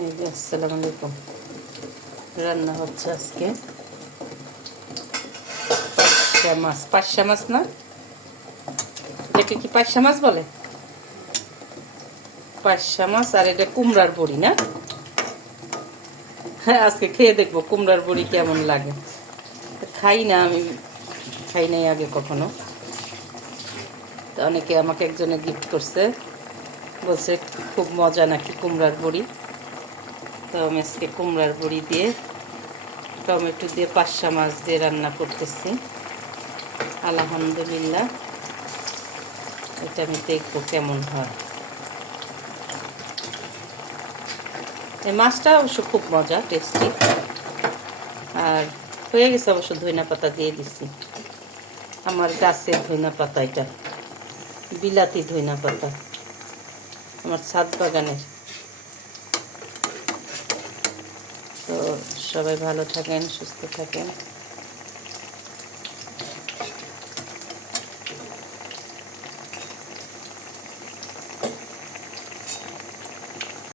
এই যে আসসালামু আলাইকুম। রান্না হচ্ছে আজকে পার্শা মাছ না, এটাকে কি পার্শা মাছ বলে? পার্শা মাছ। আর এটা কুমড়ার বড়ি না? হ্যাঁ, আজকে খেয়ে দেখবো কুমড়ার বড়ি কেমন লাগে। খাই না, আমি খাই নাই আগে কখনো। তো অনেকে আমাকে একজনে গিফট করছে, বলছে খুব মজা নাকি কুমড়ার বড়ি। তো আমি আজকে কুমড়ার বড়ি দিয়ে টমেটো দিয়ে পার্শা মাছ দিয়ে রান্না করতেছি। আলহামদুলিল্লাহ, এটা আমি দেখবো কেমন হয়। এই মাছটা অবশ্য খুব মজা, টেস্টি। আর হয়ে গেছে অবশ্য, ধইনা পাতা দিয়ে দিছি। আমার গাছের ধইনা পাতা, এটা বিলাতি ধইনা পাতা, আমার ছাদ বাগানের। তো সবাই ভালো থাকেন, সুস্থ থাকেন।